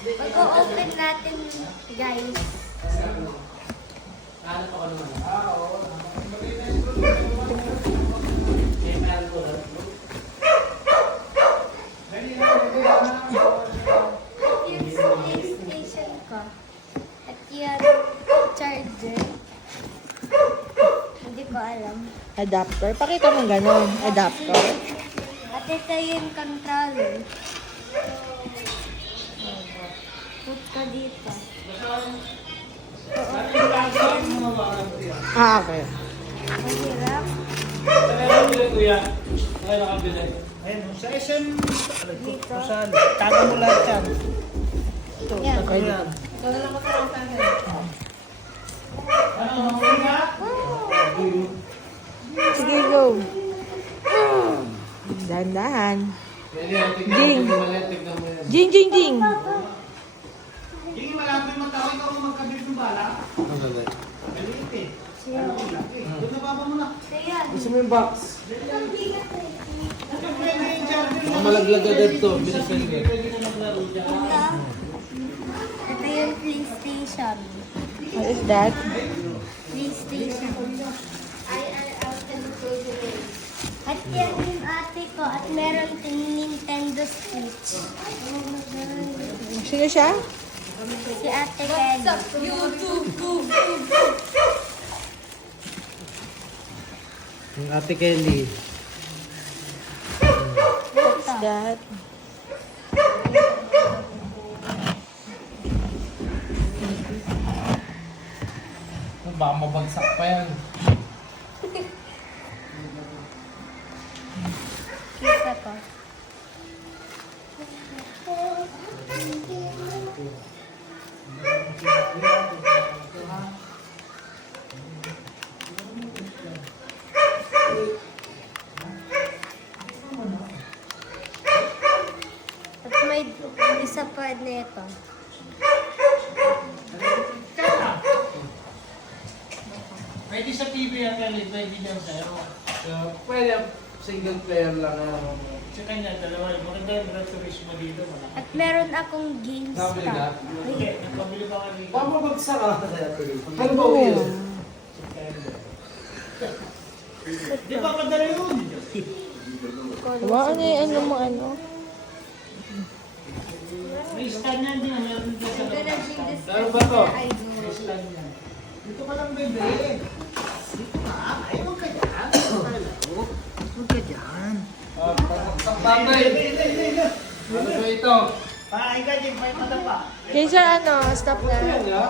Mag-open natin, guys. Hanap ako naman. Yung PlayStation ko. At yung charger. Hindi ko alam. Adapter. Pakita mo ganun. Adapter. At ito yung controller. Put ko dito. O-open natin. Ah, okay. Mahirap. Kuya. Ay, nakabili. Ayun, sa SM, Dito. saan? Taga mo lahat yan. Ito, Yan. taga yan. Sige, go. Dahan-dahan. Ding. Jing, jing, jing. Hindi malapit magtawin ka kung magkabit ng bala. Maliit eh. Doon na baba mo na. So yan. Gusto mo yung box? Malaglag agad to. Bilis ka nyo. Ito yung PlayStation. What is that? PlayStation. At yan yung ate ko. At meron din Nintendo Switch. Sino siya? Si ate Kelly. Yung ate Kelly. What's that? Baka mabagsak pa yan. Kita ko. At may isa pa nito. Pwede sa TV yan, Kelly. Pwede dyan pero. So, pwede single player lang. Sa kanya, dalawa. Maganda yung Gran Turismo dito. Malaki. At meron akong games Nabili pa. ka? Hindi, nagpabili pa kami. Baka mabagsak ka sa ate. Ano ba yun? Di ba padala yun? Wow, ano yung ano mo ano? May stand yan din. Meron dito sa Ano ba to? May stand yan. Dito ka lang bebe. Dito ka. Ay, huwag ka dyan. Huwag ka dyan. Tatay! Ano ba ito? Ay, ka dyan. May mata pa. Jason, ano? Stop na. Yan ya?